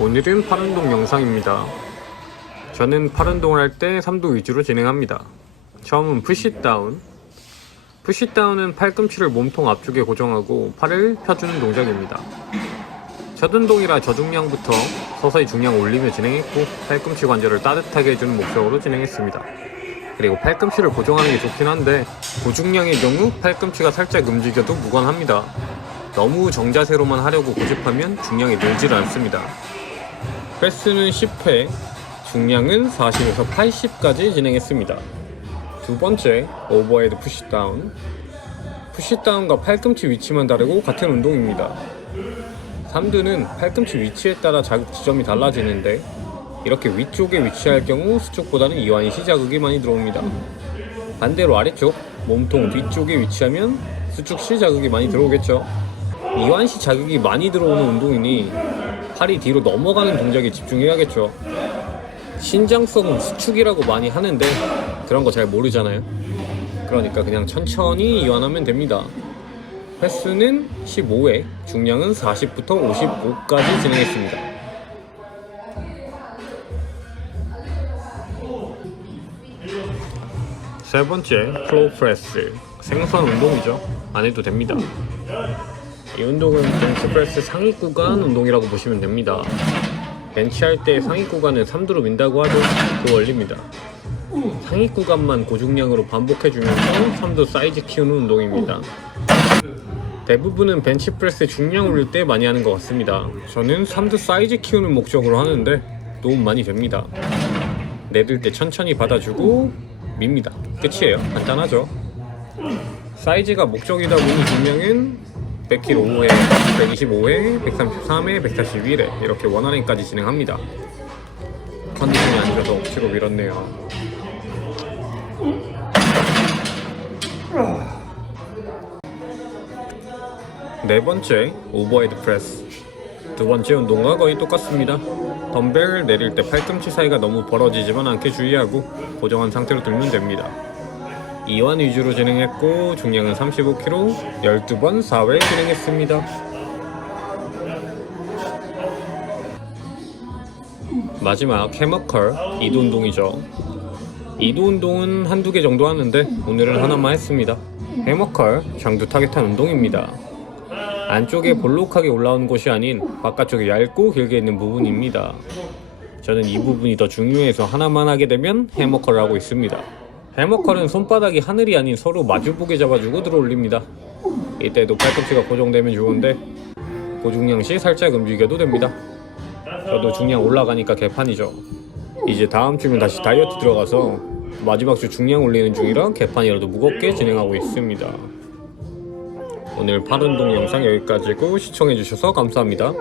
오늘은 팔운동 영상입니다. 저는 팔운동을 할 때 3도 위주로 진행합니다. 처음은 푸시다운. 푸시다운은 팔꿈치를 몸통 앞쪽에 고정하고 팔을 펴주는 동작입니다. 첫 운동이라 저중량부터 서서히 중량 올리며 진행했고 팔꿈치 관절을 따뜻하게 해주는 목적으로 진행했습니다. 그리고 팔꿈치를 고정하는 게 좋긴 한데 고중량의 경우 팔꿈치가 살짝 움직여도 무관합니다. 너무 정자세로만 하려고 고집하면 중량이 늘질 않습니다. 횟수는 10회, 중량은 40에서 80까지 진행했습니다. 두 번째, 오버헤드 푸시다운. 푸시다운과 팔꿈치 위치만 다르고 같은 운동입니다. 3두는 팔꿈치 위치에 따라 자극 지점이 달라지는데 이렇게 위쪽에 위치할 경우 수축보다는 이완시 자극이 많이 들어옵니다. 반대로 아래쪽, 몸통 뒤쪽에 위치하면 수축 시 자극이 많이 들어오겠죠. 이완 시 자극이 많이 들어오는 운동이니 팔이 뒤로 넘어가는 동작에 집중해야겠죠. 신장성은 수축이라고 많이 하는데 그런 거 잘 모르잖아요. 그러니까 그냥 천천히 이완하면 됩니다. 횟수는 15회, 중량은 40부터 55까지 진행했습니다. 세 번째, 플로우 프레스. 생선 운동이죠. 안 해도 됩니다. 이 운동은 벤치 프레스 상위 구간 운동이라고 보시면 됩니다. 벤치할 때 상위 구간을 3두로 민다고 하죠. 그 원리입니다. 상위 구간만 고중량으로 반복해주면서 3두 사이즈 키우는 운동입니다. 대부분은 벤치프레스 중량 올릴 때 많이 하는 것 같습니다. 저는 3두 사이즈 키우는 목적으로 하는데 도움 많이 됩니다. 내릴 때 천천히 받아주고 밉니다. 끝이에요. 간단하죠. 사이즈가 목적이다 보니 중량은 100kg 5회, 125회, 133회, 141회 이렇게 원활행까지 진행합니다. 컨디션이 안 좋아서 억지로 밀었네요. 네 번째, 오버헤드 프레스. 두 번째 운동과 거의 똑같습니다. 덤벨 내릴 때 팔꿈치 사이가 너무 벌어지지만 않게 주의하고 고정한 상태로 들면 됩니다. 이완 위주로 진행했고 중량은 35kg, 12번 4회 진행했습니다. 마지막 해머컬 이도 운동이죠. 이도 운동은 한두 개 정도 하는데 오늘은 하나만 했습니다. 해머컬 장두 타겟한 운동입니다. 안쪽에 볼록하게 올라오는 곳이 아닌 바깥쪽에 얇고 길게 있는 부분입니다. 저는 이 부분이 더 중요해서 하나만 하게 되면 해머컬을 하고 있습니다. 해머컬은 손바닥이 하늘이 아닌 서로 마주보게 잡아주고 들어올립니다. 이때도 팔꿈치가 고정되면 좋은데 고중량 시 살짝 움직여도 됩니다. 저도 중량 올라가니까 개판이죠. 이제 다음 주면 다시 다이어트 들어가서 마지막 주 중량 올리는 중이라 개판이라도 무겁게 진행하고 있습니다. 오늘 팔 운동 영상 여기까지고 시청해주셔서 감사합니다.